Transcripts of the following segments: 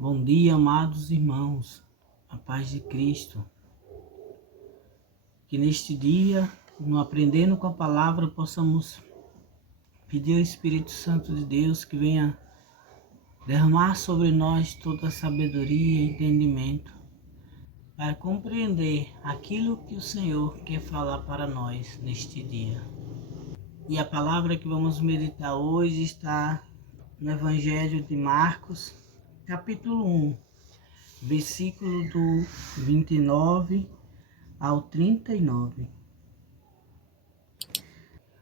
Bom dia, amados irmãos, a paz de Cristo. Que neste dia, no aprendendo com a palavra, possamos pedir ao Espírito Santo de Deus que venha derramar sobre nós toda a sabedoria e entendimento para compreender aquilo que o Senhor quer falar para nós neste dia. E a palavra que vamos meditar hoje está no Evangelho de Marcos, capítulo 1, versículo do 29 ao 39.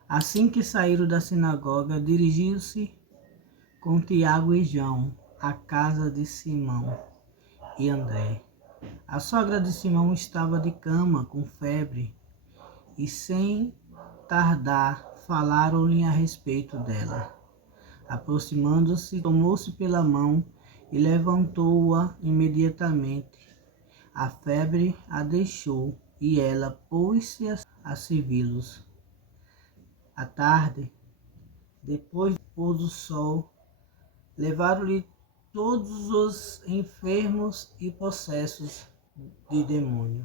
Assim que saíram da sinagoga, dirigiu-se com Tiago e João à casa de Simão e André. A sogra de Simão estava de cama com febre e, sem tardar, falaram-lhe a respeito dela. Aproximando-se, tomou-se pela mão e levantou-a imediatamente. A febre a deixou e ela pôs-se a servi-los. À tarde, depois do pôr do sol, levaram-lhe todos os enfermos e possessos de demônio.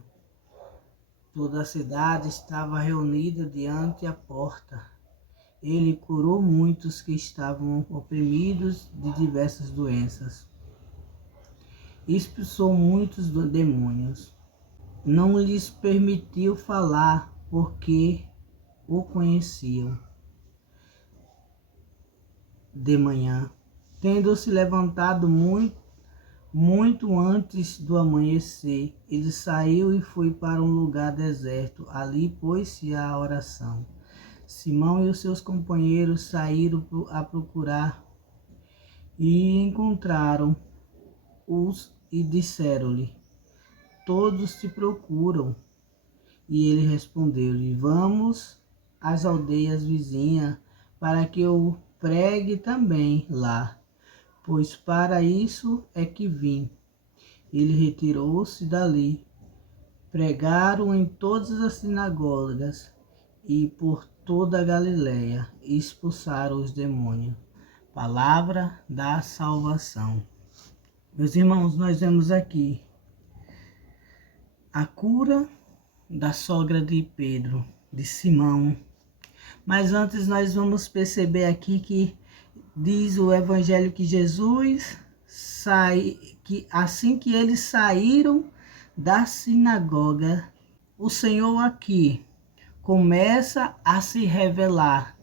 Toda a cidade estava reunida diante da porta. Ele curou muitos que estavam oprimidos de diversas doenças. Expulsou muitos demônios. Não lhes permitiu falar, porque o conheciam. De manhã, tendo-se levantado muito antes do amanhecer, ele saiu e foi para um lugar deserto. Ali pôs-se à oração. Simão e os seus companheiros saíram a procurar e encontraram-os e disseram-lhe: todos te procuram. E ele respondeu-lhe: vamos às aldeias vizinhas, para que eu pregue também lá, pois para isso é que vim. Ele retirou-se dali. Pregaram em todas as sinagogas e por toda a Galiléia, e expulsaram os demônios. Palavra da salvação. Meus irmãos, nós vemos aqui a cura da sogra de Pedro, de Simão. Mas antes nós vamos perceber aqui que diz o Evangelho que Jesus que assim que eles saíram da sinagoga, o Senhor aqui começa a se revelar.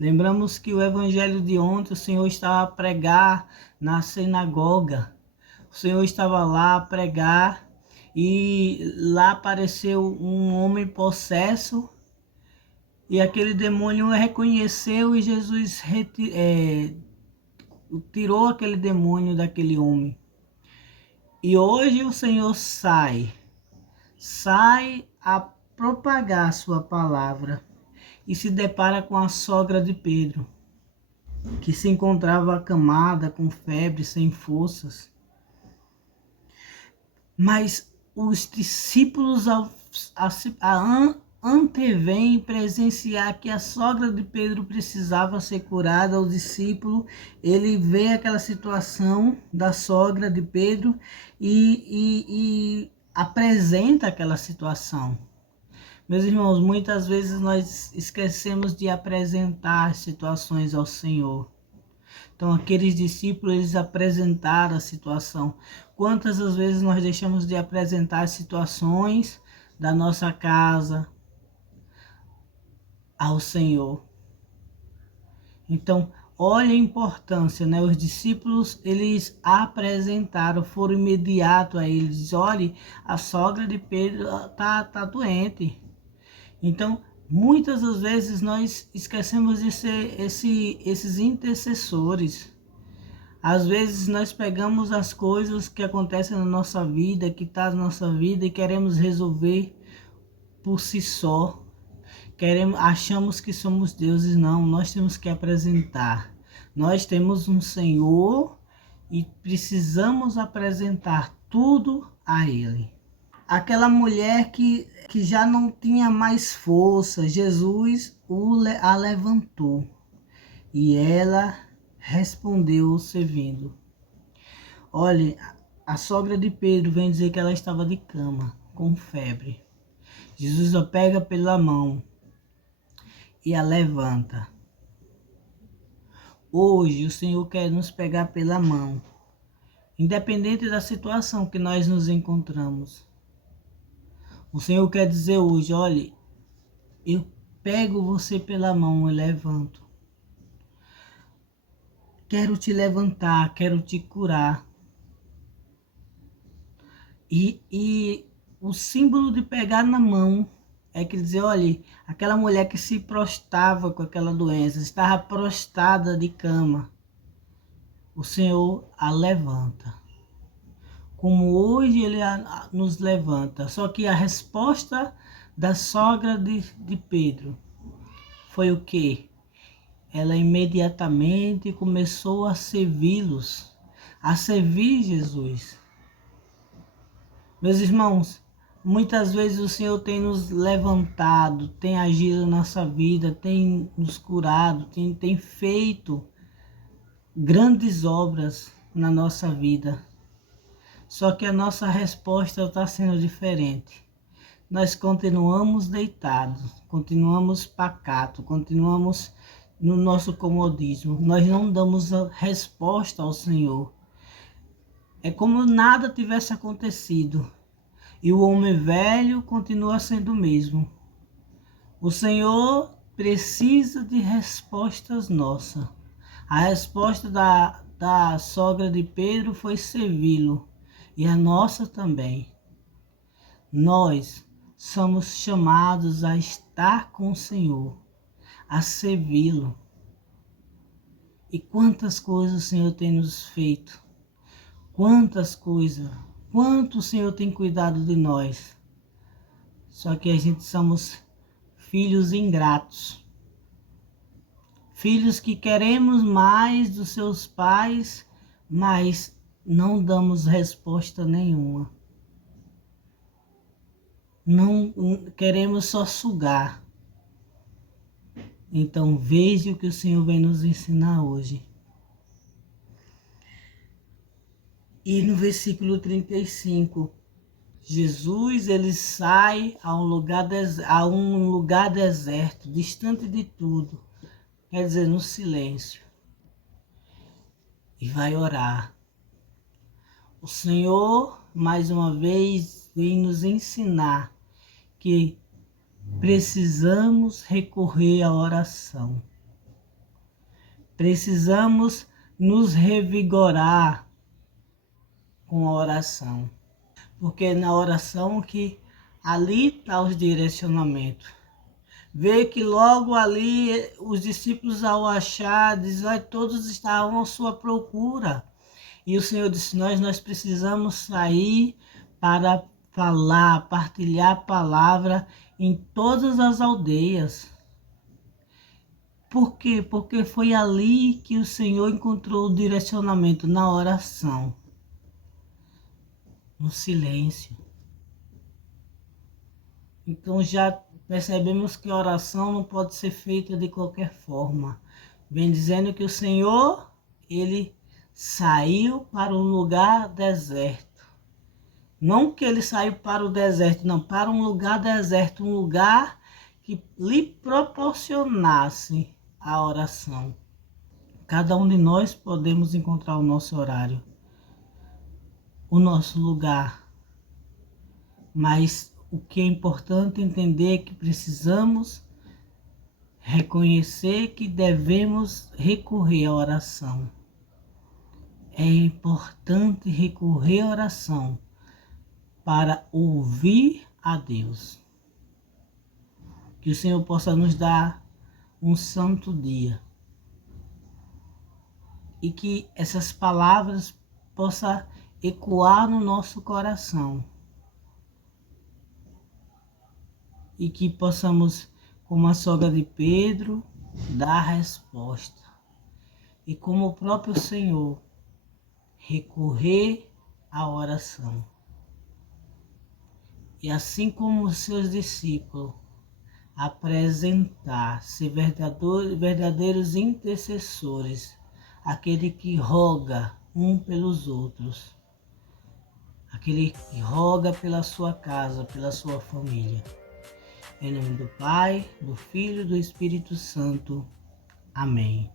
Lembramos que o Evangelho de ontem, o Senhor estava a pregar na sinagoga. O Senhor estava lá a pregar e lá apareceu um homem possesso. E aquele demônio reconheceu e Jesus tirou aquele demônio daquele homem. E hoje o Senhor sai a propagar sua palavra e se depara com a sogra de Pedro, que se encontrava acamada, com febre, sem forças. Mas os discípulos antevêm presenciar que a sogra de Pedro precisava ser curada. O discípulo, ele vê aquela situação da sogra de Pedro e apresenta aquela situação. Meus irmãos, muitas vezes nós esquecemos de apresentar situações ao Senhor. Então, aqueles discípulos, eles apresentaram a situação. Quantas as vezes nós deixamos de apresentar situações da nossa casa ao Senhor? Então, olha a importância, né? Os discípulos, eles apresentaram, foram imediato a eles. Olha, a sogra de Pedro tá doente. Então, muitas das vezes nós esquecemos de ser esses intercessores. Às vezes nós pegamos as coisas que acontecem na nossa vida, que está na nossa vida, e queremos resolver por si só. Achamos que somos deuses. Não, nós temos que apresentar. Nós temos um Senhor e precisamos apresentar tudo a Ele. Aquela mulher que já não tinha mais força, Jesus a levantou e ela respondeu servindo. Olhe, a sogra de Pedro vem dizer que ela estava de cama, com febre. Jesus a pega pela mão e a levanta. Hoje o Senhor quer nos pegar pela mão, independente da situação que nós nos encontramos. O Senhor quer dizer hoje, olhe, eu pego você pela mão e levanto. Quero te levantar, quero te curar. E o símbolo de pegar na mão é que dizer, olha, aquela mulher que se prostrava com aquela doença, estava prostrada de cama, o Senhor a levanta. Como hoje Ele nos levanta. Só que a resposta da sogra de Pedro foi o quê? Ela imediatamente começou a servi-los, a servir Jesus. Meus irmãos, muitas vezes o Senhor tem nos levantado, tem agido na nossa vida, tem nos curado, tem feito grandes obras na nossa vida. Só que a nossa resposta está sendo diferente. Nós continuamos deitados, continuamos pacatos, continuamos no nosso comodismo. Nós não damos a resposta ao Senhor. É como nada tivesse acontecido. E o homem velho continua sendo o mesmo. O Senhor precisa de respostas nossas. A resposta da sogra de Pedro foi servi-lo. E a nossa também. Nós somos chamados a estar com o Senhor, a servi-lo. E quantas coisas o Senhor tem nos feito. Quantas coisas. Quanto o Senhor tem cuidado de nós. Só que a gente somos filhos ingratos. Filhos que queremos mais dos seus pais, mas não damos resposta nenhuma. Não queremos só sugar. Então veja o que o Senhor vem nos ensinar hoje. E no versículo 35, Jesus ele sai a um lugar deserto, distante de tudo, quer dizer, no silêncio, e vai orar. O Senhor, mais uma vez, vem nos ensinar que precisamos recorrer à oração. Precisamos nos revigorar com a oração. Porque é na oração que ali está os direcionamentos. Vê que logo ali os discípulos ao achar, todos estavam à sua procura. E o Senhor disse, nós precisamos sair para falar, partilhar a palavra em todas as aldeias. Por quê? Porque foi ali que o Senhor encontrou o direcionamento, na oração, no silêncio. Então já percebemos que a oração não pode ser feita de qualquer forma. Vem dizendo que o Senhor, ele saiu para um lugar deserto. Não que ele saiu para o deserto, não, para um lugar deserto, um lugar que lhe proporcionasse a oração. Cada um de nós podemos encontrar o nosso horário, o nosso lugar. Mas o que é importante entender é que precisamos reconhecer que devemos recorrer à oração. É importante recorrer à oração para ouvir a Deus. Que o Senhor possa nos dar um santo dia. E que essas palavras possam ecoar no nosso coração. E que possamos, como a sogra de Pedro, dar a resposta. E como o próprio Senhor, recorrer à oração. E assim como os seus discípulos, apresentar-se verdadeiros intercessores, aquele que roga um pelos outros. Aquele que roga pela sua casa, pela sua família. Em nome do Pai, do Filho e do Espírito Santo. Amém.